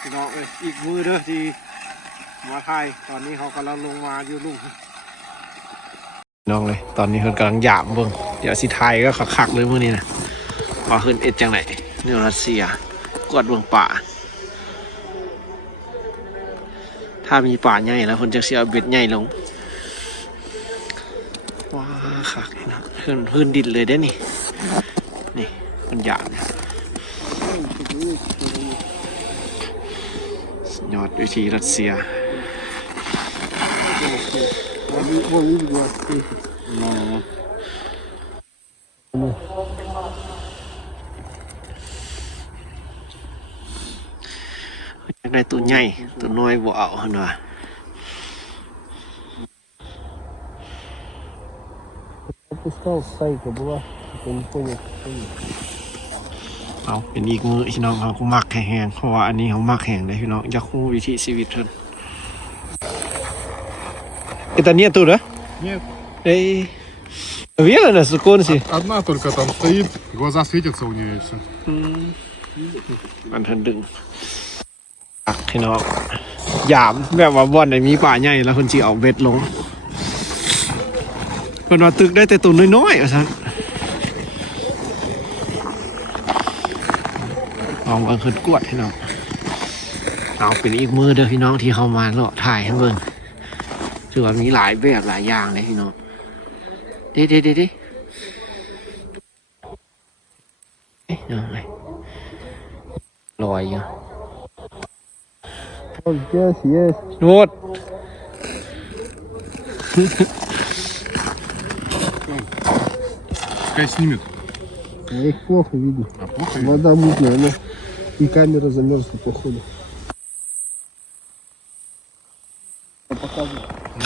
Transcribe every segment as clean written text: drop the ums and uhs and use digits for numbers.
พี่น้องอีกมือเด้อที่มาไทยตอนนี้เขากำลังลงมาอยู่ลุงน้องเลยตอนนี้เขากำลังหยามเบิ่งเดี๋ยวสิไทยก็คักๆเลยมื้อนี้นะว่าขึ้นเอ็ดจังไหนนี่รัสเซียกวดเบิ่งป่าถ้ามีป่าใหญ่แล้วคนจะเสียเบ็ดใหญ่ลงว้าคักนะขึ้นพื้นดินเลยเด้นี่นี่มันหยามยอดวิธีรัสเซียอยากได้ตัวใหญ่ตัวน้อยบ่เอาหน่อยเอาเป็นอีกมือพี่น้องเขาก็มักแห้งเพราะว่าอันนี้เขามักแห้งเลยพี่น้องอยากคู่วิธีชีวิตเพิ่นЭто нету, да? Нет. Эй, верно, суконси. Одна только там стоит, глаза светятся у нее и все. มันทันดึงพี่น้องหยามแบบว่าบ่อนไหนมีป่าใหญ่แล้วคนจีเอาเบ็ดลงคนว่าตึกได้แต่ตัวน้อยๆอ่ะซันลองเบิ่งขึ้นกวดพี่น้องเอาเป็นอีกมือเด้อพี่น้องที่เข้ามาเลาะถ่ายให้เบิ่งถือว่ามีหลายแบบหลายอย่างเลยพี่น้องดิลอยอยู่ Вот здесь есть. Вот. Пускай снимет. А их плохо видно. А плохо видно? Вода мутная, но и камера замерзла походу.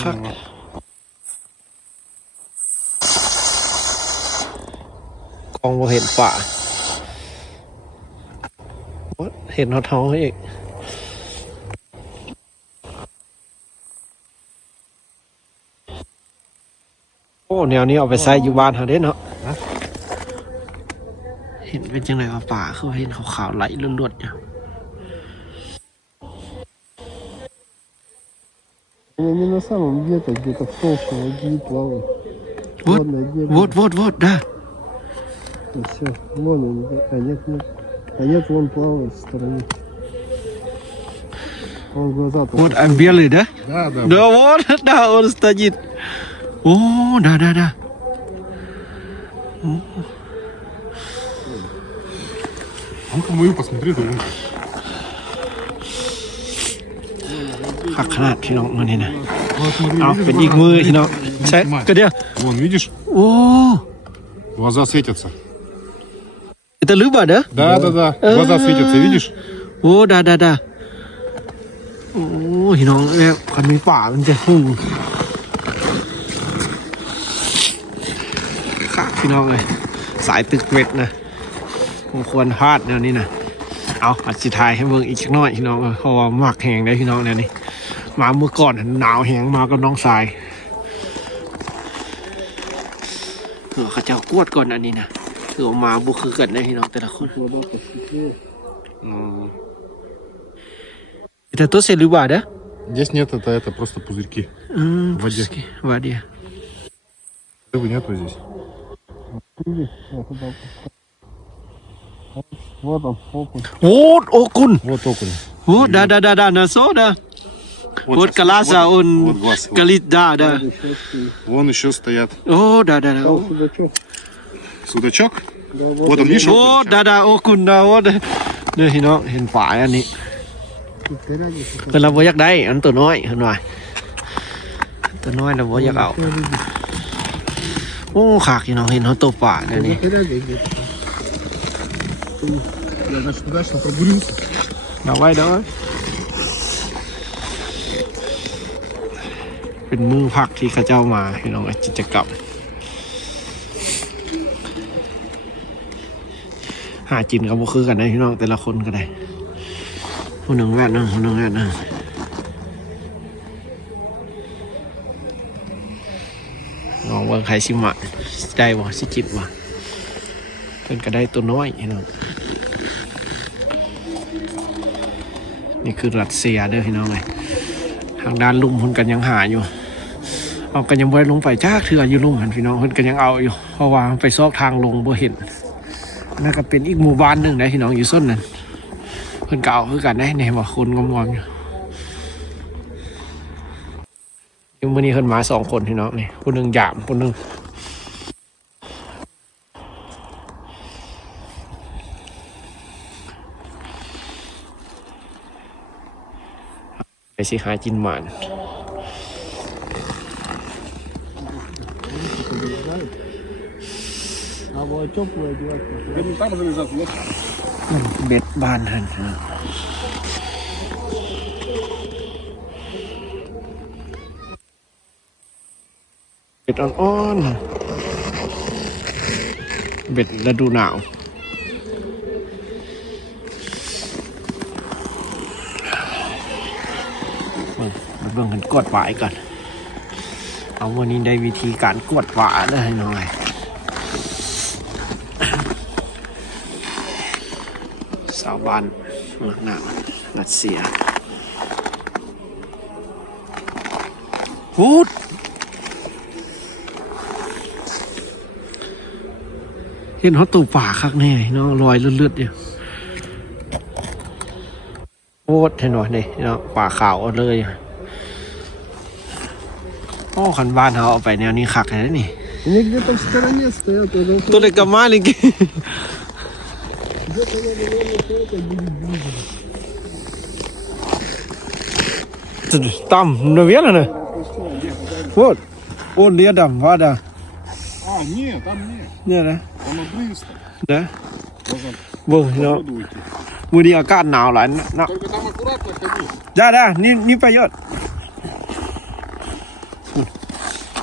Как? Con vô hiệnป่าเห็นเขาท้องอีกโอ้แนวนี้เอาไปใส่อยู่บ้านเขาเด้เนาะเห็นเป็นจังไรว่าป่าเขาเห็นขาวๆไหลลวดๆอยู่ Они на самом где-то в толще воды плавают. Вот, да. И все. Вон они, а нет, вон плавает в стороне. Вон глаза. Вот I'm белый, да? Да. Да, вот, да, он стоит. О, да. Ну-ка, мою посмотри, да вон. ขักขนาดพี่น้องมันนี่นะ Вот смотри, เอา видишь, เป็น глаза? อีกมือพี่น้องใช่ก็เดียว Вон, видишь? โอ้ Глаза светятся. Это рыба, да? Да. Глаза светятся, видишь? โอ้ดาโอ้พี่น้องแบบคันมีป่ามันจะหูขักพี่น้องเลยสายตึกเวทนะผมควรพลาดแนวนี้นะเอาอัดสิทายให้เบิ่งอีกสักหน่อยพี่น้องเพราะว่ามักแหงได้พี่น้องแนวนี้มาเมื่อก่อนหนาวแหงมากับน้องสายเขาเจ้ากวดก่อนอันนี้นะคือออกมาบุคือกันได้พี่น้องแต่ละคนЭто тоже рыба, да? Здесь нет, это просто пузырьки. В воде. В воде. Рыбы нету здесь. Вот он, окунь. Вот окунь. Вот окунь. Вот, да, насо, да. Вот каласа, он Вот глаз. галит, да. Вон еще стоят. О, да. Там судачок. Судачок? Да, Вот он, видишь? Вот, да, окунь, да, вот. นี่พี่น้องเห็นฝายอันนี้แต่เราบ่อยากได้อันตัวน้อยเห็นไหมตัวน้อยเราบ่อยากเอาโอ้ขากพี่น้องเห็นเขาตัวป่าเนี่ยนี่ Я, значит, удачно прогулился. เอาไว้เด้อเป็นมือพักที่เขาเจ้ามาพี่น้องกิจกรรมหาจินกับบ่คือกันได้พี่น้องแต่ละคนก็ได้ผู้หนึ่งแว่นนึงผู้หนึ่งแว่นนึงลองว่าใครสิมาได้บ่สิจิตบ่เพิ่นก็ได้ตัวน้อยพี่น้อง นี่คือรัสเซียเด้อพี่น้องเลยทางด้านลุมเพิ่นกันยังหาอยู่เอากันยังบ่ได้ลงไปจ้าเถื่ออยู่ลุมหันพี่น้องเพิ่นกันยังเอาอยู่เพราะว่าไปซอกทางลงบ่เห็นนั่นก็เป็นอีกหมู่บ้านหนึงนะพี่น้องอยู่ส้นนั่นเพิ่นก็เอาคือกันได้เนี่ยว่าคนงอมๆอยู่มื้อนี้เพิ่นมา2คนพี่น้องนี่ผู้หนึงยามผู้หนึงไปสิหากินหมาน А вот теплое одевать. Видно, там залезать, нет? เบ็ดบ้านท่านเบ็ดอ่อนๆเบ็ดฤดูหนาวมาเบิ่งกันกวดหวายก่อนเอาวันนี้ได้วิธีการกวดหวาได้ให้หน่อยสาวบ้านเมืองหนาวรัสเซียฮูดเห็นเขาตูป่าคักแน่เนาะลอยเลือดๆอยู่โอ้เห็นหน่อยนี่เนาะป่าขาวเลยโอ้ขันบ้านเขาเอาไปแนวนี้คักเลยนี่ Они где-то в стороне стоят, уже ตัวเล็กกับมาเลยกิ где-то я, наверное, это будет ближе. ต่ำเนื้อเวียนเลยโอ้โอ้เลียดำว่าดา А, нет, там нет. เนี่ยนะ Там обрывисто. นะ Можно เบิ่ง в เนาะ воду идти. มือดีอากาศหนาวหลายนะ Только там аккуратно ходи. ได้นี่ประโยชน์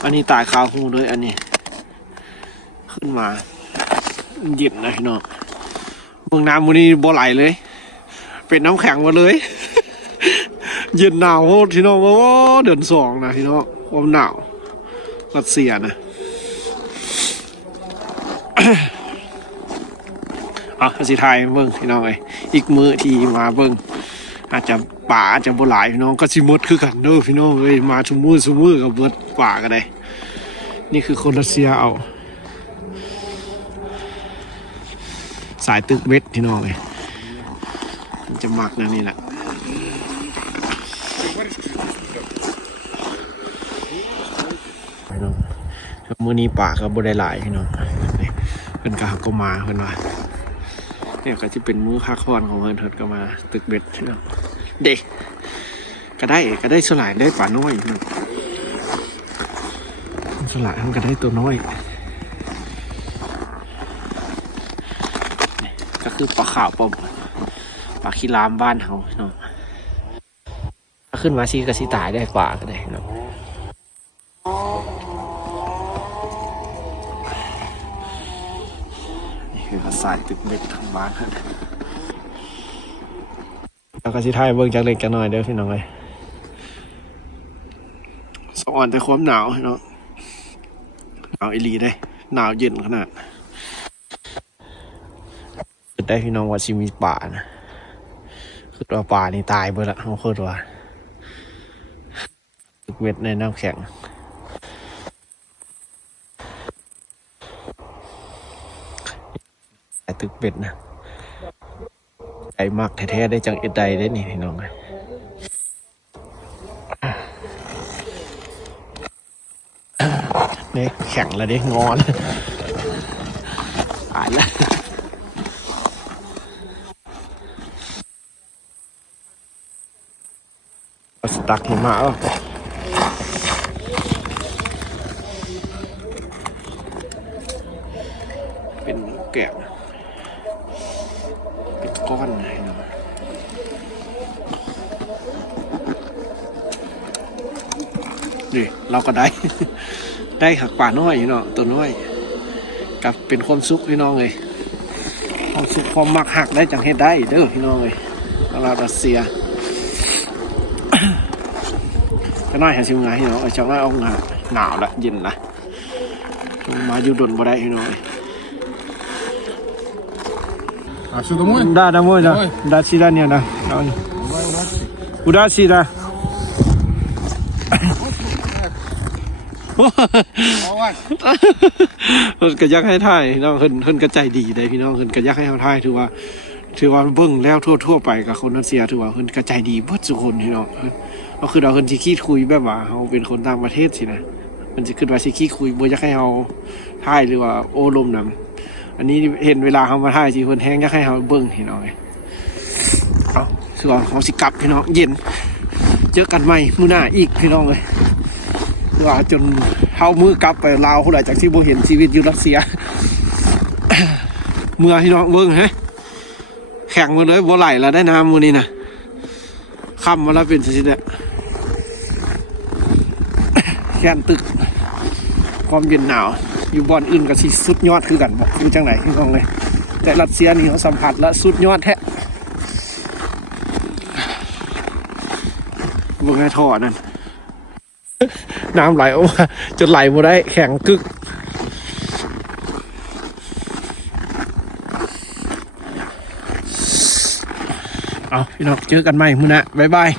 อันนี้ตายคาหูเลยอันนี้ ขึ้นมาเย็นนะพี่น้องเมืองน้ำมือนี้บ่ไหลเลย เป็นน้ำแข็งมาเลย เย็นหนาวโคตรพี่น้องโอ้เดือน2นะพี่น้องความหนาวรัสเซียนะสิไทยเบิ่งพี่น้องเอ้ยอีกมื้อที่มาเบิ่งอาจจะป่าอาจจะบ่หลายพี่น้องก็สิหมดคือกันเด้อพี่น้องเอ้ยมาชุมมือก็เบิดป่ากันได้นี่คือคนรัสเซียเอาสายตึกเบ็ดพี่น้องเอ้ยมันจะมักนะนี่แหละพี่น้องมื้อนี้ป่าก็บ่ได้หลายพี่น้องเพิ่นก็มาเพิ่นว่าเนี่ยก็จะเป็นมื้อพักผ่อนของเพิ่นก็มาตึกเบ็ดพี่น้องเด็กก็ได้สลายได้ป่าน้อยพี่น้องสลายมันก็ได้ตัวน้อยก็คือปลาขาวปลาขี้รามบ้านเฮาพี่น้องถ้าขึ้นมาซีก็สิตายได้ป่าก็ได้พี่น้องคือสายตึกเบ็ดทางบ้านแล้วก็สิถ่ายเบิ่งจากเล็กจากน้อยเด้อพี่น้องเอ้ยสะอ่อนแต่ความหนาวพี่น้องหนาวอีหลีได้หนาวเย็นขนาดคิดได้พี่น้องว่าสิมีป่านะคิดว่าป่านี่ตายเบิดละเฮาคิดว่าตึกเบ็ดในน้ำแข็งตึกเบ็ดนะใจมากแท้ๆได้จังเอ็ดใดได้นี่พี่น้องเนี่ยแข็งแล้วเด้งอนตายแล้วสตักหิมะเป็นแกะก้อนนะนี่เราก็ได้ ได้หักป่าน้อยเนาะตัวน้อยกับเป็นความสุขพี่น้องเลยความสุขความมักหักได้จังเฮ็ดได้เด้อพี่น้องเลยเรารัสเซีย จะน้อยหาชิมงานพี่น้องจะน้อยเอางานหนาวละเย็นละมาอยู่ดนบ่ได้พี่น้อง А все домой? Да, домой, да. Давай. До свидания, да. Давай. Давай, удачи. อุดาซีนะเพิ่นก็อยากให้ถ่ายน้องเพิ่นก็ใจดีได้พี่น้องเพิ่นก็อยากให้เฮาถ่ายถือว่าเบิ่งแล้วทั่วไปกับคนรัสเซียถือว่าเพิ่นก็ใจดีเบิดทุกคนพี่น้องก็คือเราเพิ่นสิขี้คุยแบบว่าเฮาเป็นคนต่างประเทศสินะมันสิคิดว่าสิขี้คุยบ่อยากให้เฮาถ่ายหรือว่าโอ้ลมนำอันนี้เห็นเวลาเฮามาถ่ายสิเพิ่นแฮงอยากให้เฮาเบิ่งพี่น้องเอาคือว่าเฮาสิกลับพี่น้องเย็นเจอกันใหม่มื้อหน้าอีกพี่น้องเอ้ยว่าจนเฮามือกลับไปลาวผู้ใดจากที่บ่เห็นชีวิตอยู่รัสเซีย เมื่อพี่น้องเบิ่งฮะแข็งมาเลยบ่ไหลแล้วได้น้ำมื้อนี้นะค่ำมาแล้วเป็นสิเนี่ยแค่นตึกความเย็นหนาวอยู่บ่อนอื่นก็สิสุดยอดคือกันบ่คือจังไหนพี่น้องเลยแต่รัสเซียนี่เขาสัมผัสแล้วสุดยอดแท้บ่ไงท่อนั่นน้ำไหลออกมาจนไหลบ่ได้แข็งกึกเอาพี่น้องเจอกันใหม่มื้อหน้าบ๊ายบาย